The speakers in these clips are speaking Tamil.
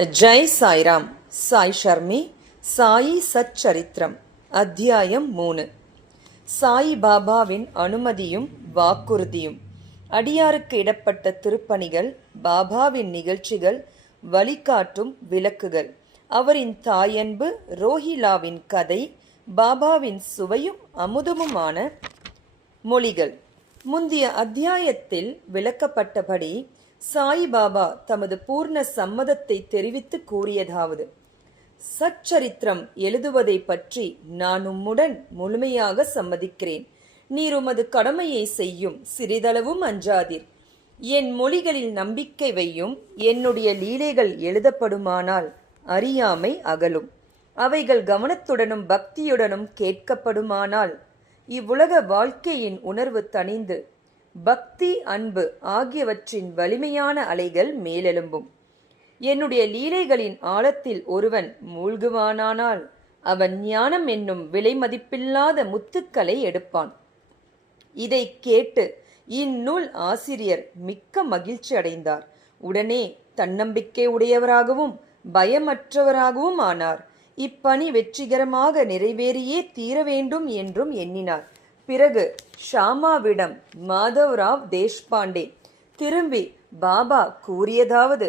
ஜெய் சாய்ராம். சாய் ஷர்மி. சாயி சச்சரித்திரம். அத்தியாயம் 3. சாயி பாபாவின் அனுமதியும் வாக்குறுதியும். அடியாருக்கு இடப்பட்ட திருப்பணிகள், பாபாவின் நிகழ்ச்சிகள், வழிகாட்டும் விளக்குகள், அவரின் தாயன்பு, ரோஹிலாவின் கதை, பாபாவின் சுவையும் அமுதமுமான மொழிகள். முந்தைய அத்தியாயத்தில் விளக்கப்பட்டபடி சாயிபாபா தமது பூர்ண சம்மதத்தை தெரிவித்து கூறியதாவது: சச்சரித்திரம் எழுதுவதை பற்றி நான் உம்முடன் முழுமையாக சம்மதிக்கிறேன். நீர் உமது கடமையை செய்யும், சிறிதளவும் அஞ்சாதீர். என் மொழிகளில் நம்பிக்கை வையும். என்னுடைய லீலைகள் எழுதப்படுமானால் அறியாமை அகலும். அவைகள் கவனத்துடனும் பக்தியுடனும் கேட்கப்படுமானால் இவ்வுலக வாழ்க்கையின் உணர்வு தணிந்து பக்தி, அன்பு ஆகியவற்றின் வலிமையான அலைகள் மேலெழும்பும். என்னுடைய லீலைகளின் ஆழத்தில் ஒருவன் மூழ்குவானானால் அவன் ஞானம் என்னும் விலை மதிப்பில்லாத முத்துக்களை எடுப்பான். இதை கேட்டு இந்நூல் ஆசிரியர் மிக்க மகிழ்ச்சி அடைந்தார். உடனே தன்னம்பிக்கை உடையவராகவும் பயமற்றவராகவும் ஆனார். இப்பணி வெற்றிகரமாக நிறைவேறியே தீர வேண்டும் என்றும் எண்ணினார். பிறகு ஷாமாவிடம் மாதவ்ராவ் தேஷ்பாண்டே திரும்பி பாபா கூறியதாவது: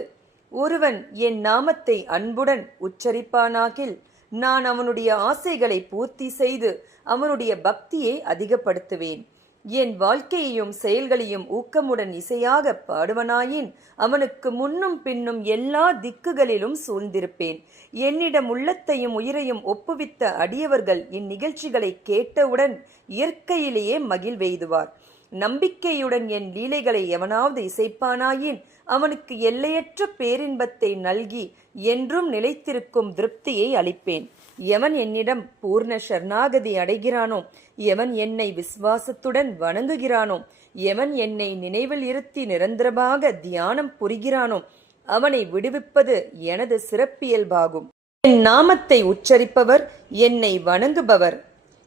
ஒருவன் என் நாமத்தை அன்புடன் உச்சரிப்பானாகில் நான் அவனுடைய ஆசைகளை பூர்த்தி செய்து அவனுடைய பக்தியை அதிகப்படுத்துவேன். என் வாழ்க்கையையும் செயல்களையும் ஊக்கமுடன் இசையாக பாடுவனாயின் அவனுக்கு முன்னும் பின்னும் எல்லா திக்குகளிலும் சூழ்ந்திருப்பேன். என்னிடம் உள்ளத்தையும் உயிரையும் ஒப்புவித்த அடியவர்கள் இந்நிகழ்ச்சிகளை கேட்டவுடன் இயற்கையிலேயே மகிழ்வெய்துவார். நம்பிக்கையுடன் என் லீலைகளை எவனாவது இசைப்பானாயின் அவனுக்கு எல்லையற்ற பேரின்பத்தை நல்கி என்றும் நிலைத்திருக்கும் திருப்தியை அளிப்பேன். எவன் என்னிடம் பூர்ண சரணாகதி அடைகிறானோ, எவன் என்னை விசுவாசத்துடன் வணங்குகிறானோ, எவன் என்னை நினைவில் இருத்தி நிரந்தரமாக தியானம் புரிகிறானோ அவனை விடுவிப்பது எனது சிறப்பியல்பாகும். என் நாமத்தை உச்சரிப்பவர், என்னை வணங்குபவர்,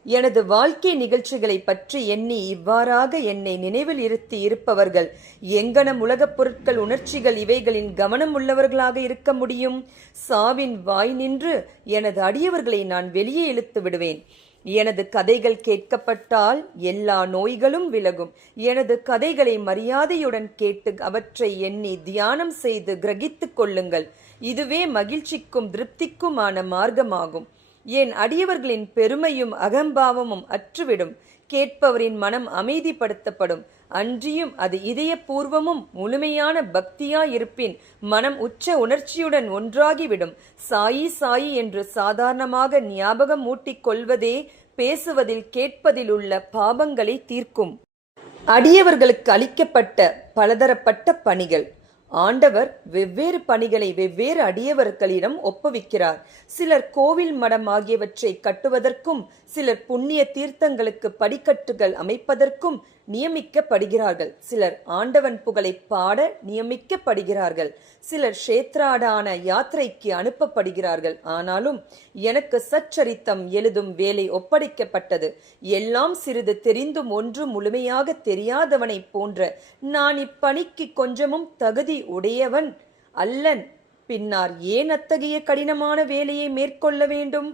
எனது வாழ்க்கை நிகழ்ச்சிகளை பற்றி எண்ணி இவ்வாறாக என்னை நினைவில் இருத்தி இருப்பவர்கள் எங்கனம் உலகப் பொருட்கள், உணர்ச்சிகள் இவைகளின் கவனம் உள்ளவர்களாக இருக்க முடியும்? சாவின் வாய் நின்று எனது அடியவர்களை நான் வெளியே இழுத்து விடுவேன். எனது கதைகள் கேட்கப்பட்டால் எல்லா நோய்களும் விலகும். எனது கதைகளை மரியாதையுடன் கேட்டு அவற்றை எண்ணி தியானம் செய்து கிரகித்துக் கொள்ளுங்கள். இதுவே மகிழ்ச்சிக்கும் திருப்திக்குமான மார்க்கமாகும். என் அடியவர்களின் பெருமையும் அகம்பாவமும் அற்றுவிடும். கேட்பவரின் மனம் அமைதிப்படுத்தப்படும். அன்றியும் அது இதயபூர்வமும் முழுமையான பக்தியாயிருப்பின் மனம் உச்ச உணர்ச்சியுடன் ஒன்றாகிவிடும். சாயி சாயி என்று சாதாரணமாக ஞாபகம் ஊட்டிக் கொள்வதே பேசுவதில் கேட்பதில் உள்ள பாபங்களை தீர்க்கும். அடியவர்களுக்கு அளிக்கப்பட்ட பலதரப்பட்ட பணிகள். ஆண்டவர் வெவ்வேறு பணிகளை வெவ்வேறு அடியவர்களிடம் ஒப்புவிக்கிறார். சிலர் கோவில் மடம் ஆகியவற்றை கட்டுவதற்கும், சிலர் புண்ணிய தீர்த்தங்களுக்கு படிக்கட்டுகள் அமைப்பதற்கும் நியமிக்கப்படுகிறார்கள். சிலர் ஆண்டவன் புகழை பாட நியமிக்கப்படுகிறார்கள். சிலர் க்ஷேத்ராடான யாத்திரைக்கு அனுப்பப்படுகிறார்கள். ஆனாலும் எனக்கு சச்சரித்தம் எழுதும் வேலை ஒப்படைக்கப்பட்டது. எல்லாம் சிறிது தெரிந்தும் ஒன்று முழுமையாக தெரியாதவனைப் போன்ற நான் இப்பணிக்கு கொஞ்சமும் தகுதி உடையவன் அல்லன். பின்னார் ஏன் அத்தகைய கடினமான வேலையை மேற்கொள்ள வேண்டும்?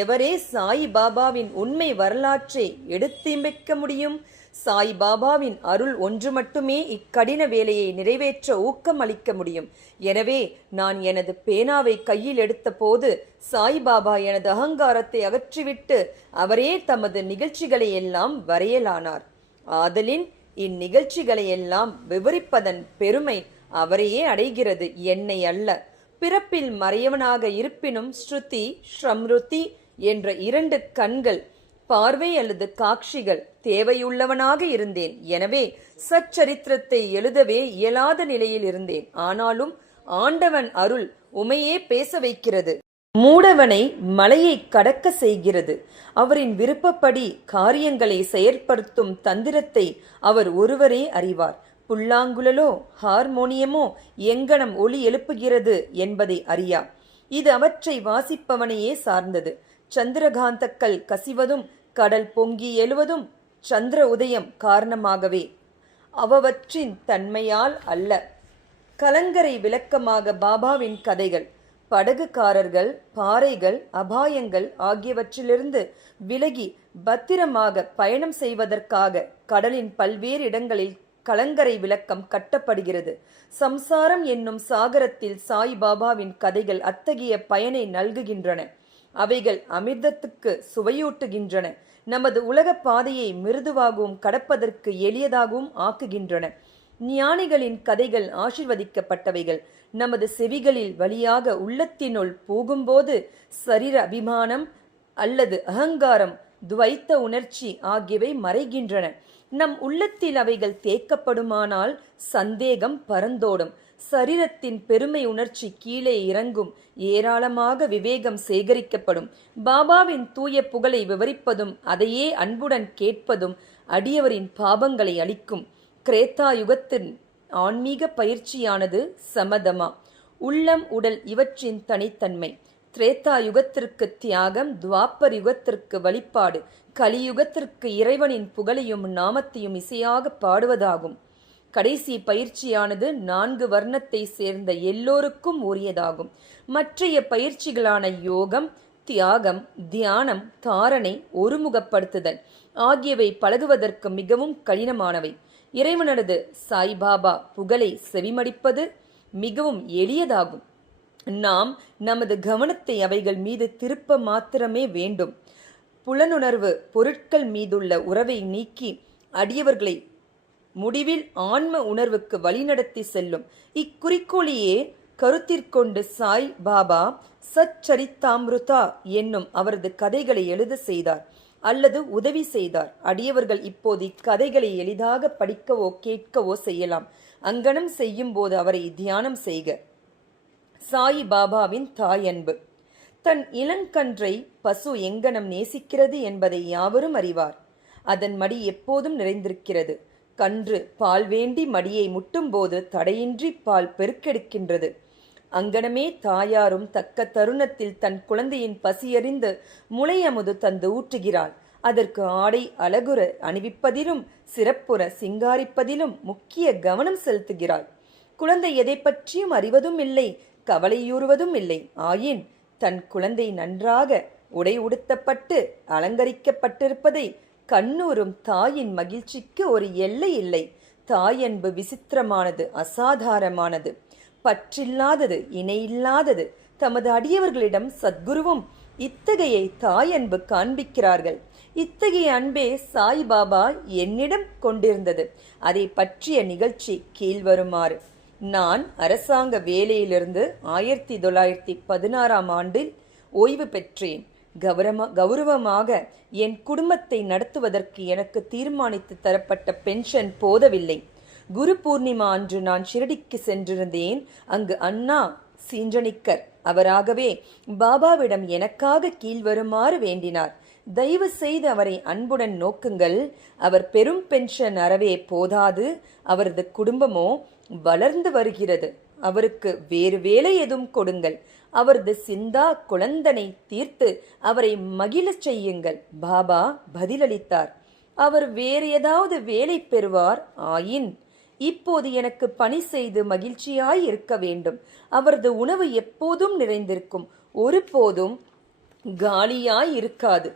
எவரே சாய் பாபாவின் உண்மை வரலாற்றை எடுத்திமைக்க முடியும்? சாய் பாபாவின் அருள் ஒன்று மட்டுமே இக்கடின வேலையை நிறைவேற்ற ஊக்கம் அளிக்க முடியும். எனவே நான் எனது பேனாவை கையில் எடுத்த போது சாய் பாபா எனது அகங்காரத்தை அகற்றிவிட்டு அவரே தமது நிகழ்ச்சிகளை எல்லாம் வரையலானார். ஆதலின் இந்நிகழ்ச்சிகளை எல்லாம் விவரிப்பதன் பெருமை அவரையே அடைகிறது, என்னை அல்ல. பிறப்பில் மறையவனாக இருப்பினும் ஸ்ருதி, ஸ்ரம்ருதி என்ற 2 கண்கள், பார்வை அல்லது காட்சிகள் தேவையுள்ளவனாக இருந்தேன். எனவே சச்சரித்திரத்தை எழுதவே இயலாத நிலையில் இருந்தேன். ஆனாலும் ஆண்டவன் அருள் உமையே பேச வைக்கிறது. மூடவனை மலையை கடக்க செய்கிறது. அவரின் விருப்பப்படி காரியங்களை செயற்படுத்தும் தந்திரத்தை அவர் ஒருவரே அறிவார். புல்லாங்குழலோ ஹார்மோனியமோ எங்கனம் ஒலி எழுப்புகிறது என்பதை அறியா. இது அவற்றை வாசிப்பவனையே சார்ந்தது. சந்திரகாந்தக்கள் கசிவதும் கடல் பொங்கி எழுவதும் சந்திர உதயம் காரணமாகவே, அவற்றின் தன்மையால் அல்ல. கலங்கரை விளக்கமாக பாபாவின் கதைகள். படகுக்காரர்கள் பாறைகள் அபாயங்கள் ஆகியவற்றிலிருந்து விலகி பத்திரமாக பயணம் செய்வதற்காக கடலின் பல்வேறு இடங்களில் கலங்கரை விளக்கம் கட்டப்படுகிறது. சம்சாரம் என்னும் சாகரத்தில் சாய்பாபாவின் கதைகள் அத்தகைய பயனை நல்குகின்றன. அவைகள் அமிர்தத்துக்கு சுவையூட்டுகின்றன. நமது உலக பாதையை மிருதுவாகவும் கடப்பதற்கு எளியதாகவும் ஆக்குகின்றன. ஞானிகளின் கதைகள் ஆசிர்வதிக்கப்பட்டவைகள். நமது செவிகளில் வழியாக உள்ளத்தினுள் போகும்போது சரீர அபிமானம் அல்லது அகங்காரம், துவைத்த உணர்ச்சி ஆகியவை மறைகின்றன. நம் உள்ளத்தில் அவைகள் தேக்கப்படுமானால் சந்தேகம் பறந்தோடும். சரீரத்தின் பெருமை உணர்ச்சி கீழே இறங்கும். ஏராளமாக விவேகம் சேகரிக்கப்படும். பாபாவின் தூய புகழை விவரிப்பதும் அதையே அன்புடன் கேட்பதும் அடியவரின் பாபங்களை அளிக்கும். கிரேத்தா யுகத்தின் ஆன்மீக பயிற்சியானது சமதமா, உள்ளம் உடல் இவற்றின் தனித்தன்மை. திரேதா யுகத்திற்கு தியாகம், துவாப்பர் யுகத்திற்கு வழிபாடு, கலியுகத்திற்கு இறைவனின் புகழையும் நாமத்தையும் இசையாக பாடுவதாகும். கடைசி பயிற்சியானது 4 வர்ணத்தை சேர்ந்த எல்லோருக்கும் உரியதாகும். மற்றைய பயிற்சிகளான யோகம், தியாகம், தியானம், தாரணை, ஒருமுகப்படுத்துதல் ஆகியவை பழகுவதற்கு மிகவும் கடினமானவை. இறைவனது சாய்பாபா புகழை செவிமடிப்பது மிகவும் எளியதாகும். நாம் நமது கவனத்தை அவைகள் மீது திருப்ப மாத்திரமே வேண்டும். புலனுணர்வு பொருட்கள் மீதுள்ள உறவை நீக்கி அடியவர்களை முடிவில் ஆன்ம உணர்வுக்கு வழிநடத்தி செல்லும். இக்குறிக்கோளையே கருத்திற்கொண்டு சாய் பாபா சச்சரித்தாமிருதா என்னும் அவரது கதைகளை எழுத செய்தார் அல்லது உதவி செய்தார். அடியவர்கள் இப்போது இக்கதைகளை எளிதாக படிக்கவோ கேட்கவோ செய்யலாம். அங்கனம் செய்யும் போது அவரை தியானம் செய்க. சாய் பாபாவின் தாயன்பு. தன் இளங்கன்றை பசு எங்கனம் நேசிக்கிறது என்பதை யாவரும் அறிவார். அதன் மடி எப்போதும் நிறைந்திருக்கிறது. கன்று பால் வேண்டி மடியை முட்டும்போது தடையின்றி பால் பெருக்கெடுக்கின்றது. அங்கனமே தாயாரும் தக்க தருணத்தில் தன் குழந்தையின் பசியறிந்து முளையமுது தந்து ஊற்றுகிறாள். அதற்கு ஆடை அழகுற அணிவிப்பதிலும் சிறப்புற சிங்காரிப்பதிலும் முக்கிய கவனம் செலுத்துகிறாள். குழந்தை எதை பற்றியும் அறிவதும் இல்லை, கவலையுறுவதும் இல்லை. ஆயின் தன் குழந்தை நன்றாக உடை உடுத்தப்பட்டு அலங்கரிக்கப்பட்டிருப்பதை கண்ணூரும் தாயின் மகிழ்ச்சிக்கு ஒரு எல்லை இல்லை. தாயன்பு விசித்திரமானது, அசாதாரணமானது, பற்றில்லாதது, இணையில்லாதது. தமது அடியவர்களிடம் சத்குருவும் இத்தகைய தாயன்பு காண்பிக்கிறார்கள். இத்தகைய அன்பே சாய்பாபா என்னிடம் கொண்டிருந்தது. அதை பற்றிய நிகழ்ச்சி கீழ்வருமாறு. நான் அரசாங்க வேலையிலிருந்து 1916ஆம் ஆண்டில் ஓய்வு பெற்றேன். கௌரவமாக என் குடும்பத்தை நடத்துவதற்கு எனக்கு தீர்மானித்து தரப்பட்ட பென்ஷன் போதவில்லை. குரு பூர்ணிமா அன்று நான் ஷிரடிக்கு சென்றிருந்தேன். அங்கு அண்ணா சீஞ்சனிக்கர் அவராகவே பாபாவிடம் எனக்காக கீழ்வருமாறு வேண்டினார். தயவு செய்து அவரை அன்புடன் நோக்குங்கள். அவர் பெரும் பென்ஷன் அறவே போதாது. அவரது குடும்பமோ வளர்ந்து வருகிறது. அவருக்கு வேறு வேலை எதுவும் கொடுங்கள். அவரது சிந்தா குழந்தனை தீர்த்து அவரை மகிழச் செய்யுங்கள். பாபா பதிலளித்தார். அவர் வேறு ஏதாவது வேலை பெறுவார். ஆயின் இப்போது எனக்கு பணி செய்து மகிழ்ச்சியாய் இருக்க வேண்டும். அவரது உணவு எப்போதும் நிறைந்திருக்கும், ஒருபோதும் காலியாய் இருக்காது.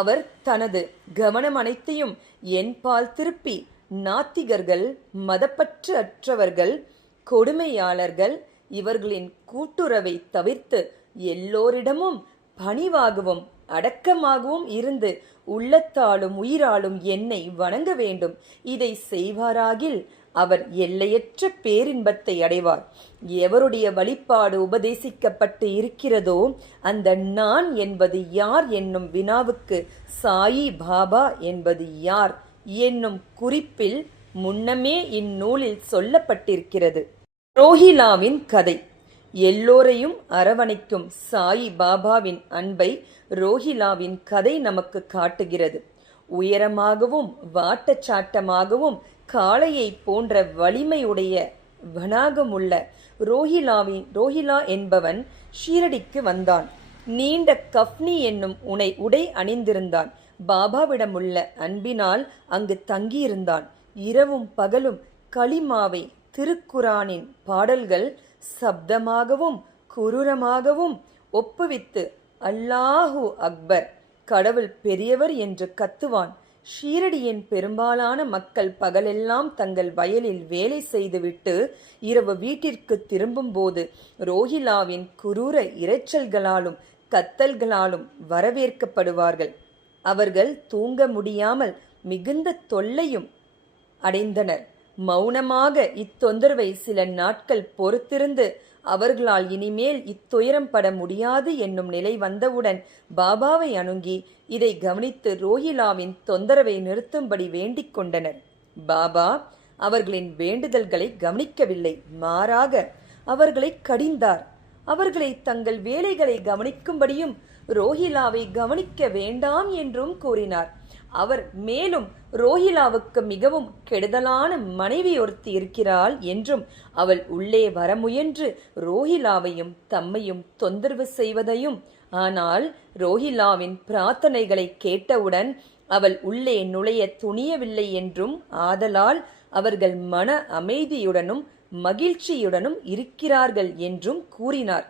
அவர் தனது கவனம் அனைத்தையும் என்பால் திருப்பி நாத்திகர்கள், மதப்பற்று அற்றவர்கள், கொடுமையாளர்கள் இவர்களின் கூட்டுறவை தவிர்த்து எல்லோரிடமும் பணிவாகவும் அடக்கமாகவும் இருந்து உள்ளத்தாலும் உயிராலும் என்னை வணங்க வேண்டும். இதை செய்வாராகில் அவர் எல்லையற்ற பேரின்பத்தை அடைவார். எவருடைய வழிபாடு உபதேசிக்கப்பட்டு இருக்கிறதோ அந்த நான் என்பது யார் என்னும் வினாவுக்கு சாயி பாபா என்பது யார் என்னும் குறிப்பில் முன்னமே இந்நூலில் சொல்லப்பட்டிருக்கிறது. ரோஹிலாவின் கதை. எல்லோரையும் அரவணைக்கும் சாயி பாபாவின் அன்பை ரோஹிலாவின் கதை நமக்கு காட்டுகிறது. உயரமாகவும் வாட்டச்சாட்டமாகவும் காளையை போன்ற வலிமையுடைய வனாகமுள்ள ரோஹிலா என்பவன் ஷீரடிக்கு வந்தான். நீண்ட கஃப்னி என்னும் உடை அணிந்திருந்தான். பாபாவிடமுள்ள அன்பினால் அங்கு தங்கியிருந்தான். இரவும் பகலும் களிமாவை திருக்குரானின் பாடல்கள் சப்தமாகவும் குரூரமாகவும் ஒப்புவித்து அல்லாஹு அக்பர், கடவுள் பெரியவர் என்று கத்துவான். ஷீரடியின் பெரும்பாலான மக்கள் பகலெல்லாம் தங்கள் வயலில் வேலை செய்துவிட்டு இரவு வீட்டிற்கு திரும்பும்போது ரோஹிலாவின் குரூர இரைச்சல்களாலும் கத்தல்களாலும் வரவேற்கப்படுவார்கள். அவர்கள் தூங்க முடியாமல் மிகுந்த தொல்லையும் அடைந்தனர். மௌனமாக இத்தொந்தரவை சில நாட்கள் பொறுத்திருந்து அவர்களால் இனிமேல் இத்துயரம் பட முடியாது என்னும் நிலை வந்தவுடன் பாபாவை அணுகி இதை கவனித்து ரோஹிலாவின் தொந்தரவை நிறுத்தும்படி வேண்டிக் கொண்டனர். பாபா அவர்களின் வேண்டுதல்களை கவனிக்கவில்லை, மாறாக அவர்களை கடிந்தார். அவர்களை தங்கள் வேலைகளை கவனிக்கும்படியும் ரோஹிலாவை கவனிக்க வேண்டாம் என்றும் கூறினார். அவர் மேலும் ரோஹிலாவுக்கு மிகவும் கெடுதலான மனைவி ஒருத்தி இருக்கிறாள் என்றும் அவள் உள்ளே வர முயன்று ரோஹிலாவையும் தம்மையும் தொந்தரவு செய்வதையும், ஆனால் ரோஹிலாவின் பிரார்த்தனைகளை கேட்டவுடன் அவள் உள்ளே நுழைய துணியவில்லை என்றும், ஆதலால் அவர்கள் மன அமைதியுடனும் மகிழ்ச்சியுடனும் இருக்கிறார்கள் என்றும் கூறினார்.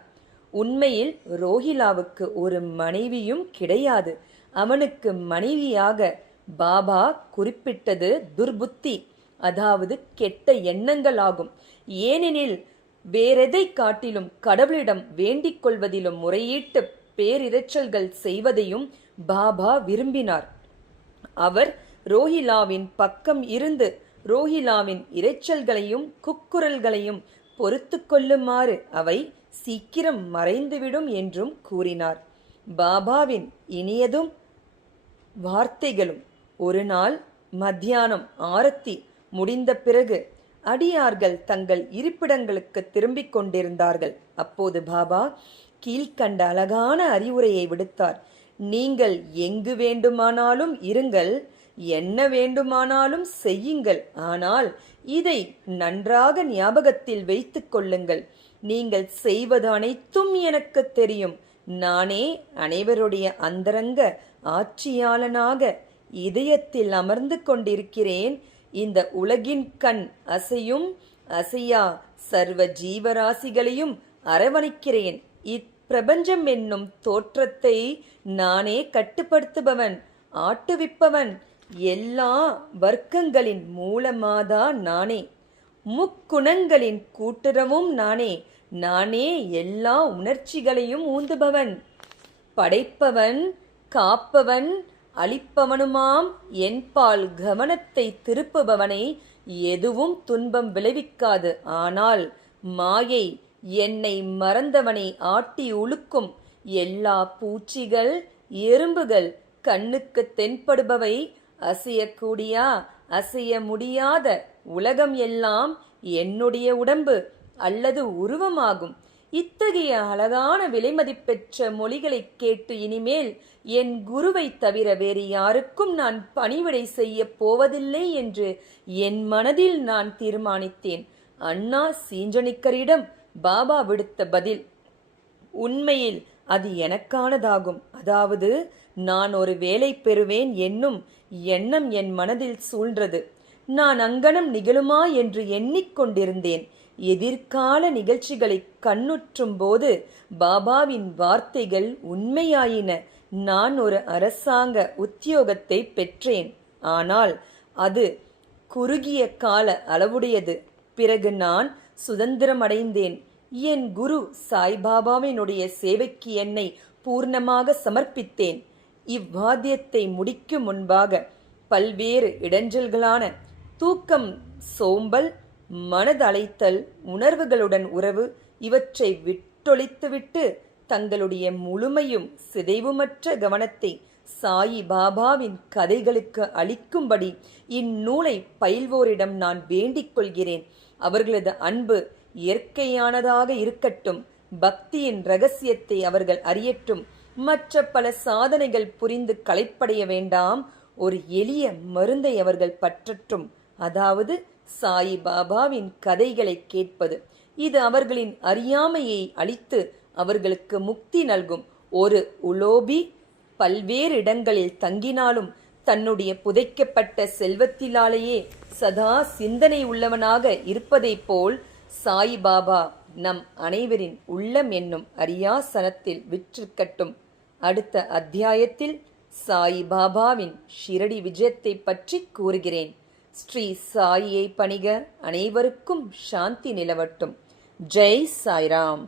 உண்மையில் ரோஹிலாவுக்கு ஒரு மனைவியும் கிடையாது. அவனுக்கு மனைவியாக பாபா குறிப்பிட்டது துர்புத்தி, அதாவது கெட்ட எண்ணங்களாகும். ஏனெனில் வேறெதை காட்டிலும் கடவுளிடம் வேண்டிக் கொள்வதிலும் முறையீட்டு பேரிரைச்சல்கள் செய்வதையும் பாபா விரும்பினார். அவர் ரோஹிலாவின் பக்கம் இருந்து ரோஹிலாவின் இரைச்சல்களையும் குக்குரல்களையும் பொறுத்து கொள்ளுமாறு அவை சீக்கிரம் மறைந்துவிடும் என்றும் கூறினார். பாபாவின் இனியதும் வார்த்தைகளும். ஒரு நாள் மத்தியானம் ஆரத்தி முடிந்த பிறகு அடியார்கள் தங்கள் இருப்பிடங்களுக்கு திரும்பிக் கொண்டிருந்தார்கள். அப்போது பாபா கீழ்கண்ட அழகான அறிவுரையை விடுத்தார். நீங்கள் எங்கு வேண்டுமானாலும் இருங்கள், என்ன வேண்டுமானாலும் செய்யுங்கள், ஆனால் இதை நன்றாக ஞாபகத்தில் வைத்துக் கொள்ளுங்கள். நீங்கள் செய்வது அனைத்தும் எனக்கு தெரியும். நானே அனைவருடைய அந்தரங்க ஆட்சியாளனாக இதயத்தில் அமர்ந்து கொண்டிருக்கிறேன். இந்த உலகின் கண் அசையும் அசையா சர்வ ஜீவராசிகளையும் அரவணைக்கிறேன். இப்பிரபஞ்சம் என்னும் தோற்றத்தை நானே கட்டுப்படுத்துபவன், ஆட்டுவிப்பவன். எல்லா வர்க்கங்களின் மூலமாதா நானே. முக்குணங்களின் கூட்டுறவும் நானே. நானே எல்லா உணர்ச்சிகளையும் ஊந்துபவன், படைப்பவன், காப்பவன், அளிப்பவனுமாம். என்பால் கவனத்தை திருப்புபவனை எதுவும் துன்பம் விளைவிக்காது. ஆனால் மாயை என்னை மறந்தவனை ஆட்டி உழுக்கும். எல்லா பூச்சிகள், எறும்புகள், கண்ணுக்கு தென்படுபவை, அசையக்கூடியா அசைய முடியாத உலகம் எல்லாம் என்னுடைய உடம்பு அல்லது உருவமாகும். இத்தகைய அழகான விலைமதிப்பெற்ற மொழிகளை கேட்டு இனிமேல் என் குருவை தவிர வேறு யாருக்கும் நான் பணிவிடை செய்ய போவதில்லை என்று என் மனதில் நான் தீர்மானித்தேன். அண்ணா சீஞ்சனிக்கரிடம் பாபா விடுத்த பதில் உண்மையில் அது எனக்கானதாகும். அதாவது நான் ஒரு வேலை பெறுவேன் என்னும் எண்ணம் என் மனதில் சூழ்ந்தது. நான் அங்கனம் நிகழுமா என்று எண்ணிக்கொண்டிருந்தேன். எதிர்கால நிகழ்ச்சிகளை கண்ணுற்றும் போது பாபாவின் வார்த்தைகள் உண்மையாயின. நான் ஒரு அரசாங்க உத்தியோகத்தை பெற்றேன். ஆனால் அது குறுகிய கால அளவுடையது. பிறகு நான் சுதந்திரமடைந்தேன். என் குரு சாய்பாபாவினுடைய சேவைக்கு என்னை பூர்ணமாக சமர்ப்பித்தேன். இவ்வாத்தியத்தை முடிக்கும் முன்பாக பல்வேறு இடைஞ்சல்களான தூக்கம், சோம்பல், மனதழைத்தல், உணர்வுகளுடன் உறவு இவற்றை விட்டொழித்துவிட்டு தங்களுடைய முழுமையும் சிதைவுமற்ற கவனத்தை சாயி பாபாவின் கதைகளுக்கு அளிக்கும்படி இந்நூலை பயில்வோரிடம் நான் வேண்டிக் கொள்கிறேன். அவர்களது அன்பு இயற்கையானதாக இருக்கட்டும். பக்தியின் இரகசியத்தை அவர்கள் அறியட்டும். மற்ற பல சாதனைகள் புரிந்து களைப்படைய வேண்டாம். ஒரு எளிய மருந்தை அவர்கள் பற்றட்டும். அதாவது சாயி பாபாவின் கதைகளை கேட்பது. இது அவர்களின் அறியாமையை அழித்து அவர்களுக்கு முக்தி நல்கும். ஒரு உலோபி பல்வேறு இடங்களில் தங்கினாலும் தன்னுடைய புதைக்கப்பட்ட செல்வத்திலாலேயே சதா சிந்தனை உள்ளவனாக இருப்பதைப் போல் சாயிபாபா நம் அனைவரின் உள்ளம் என்னும் அரியாசனத்தில் விற்றிருக்கட்டும். அடுத்த அத்தியாயத்தில் சாயிபாபாவின் ஷிரடி விஜயத்தை பற்றி கூறுகிறேன். ஸ்ரீ சாயியை பணிக. அனைவருக்கும் சாந்தி நிலவட்டும். ஜெய் சாய்ராம்.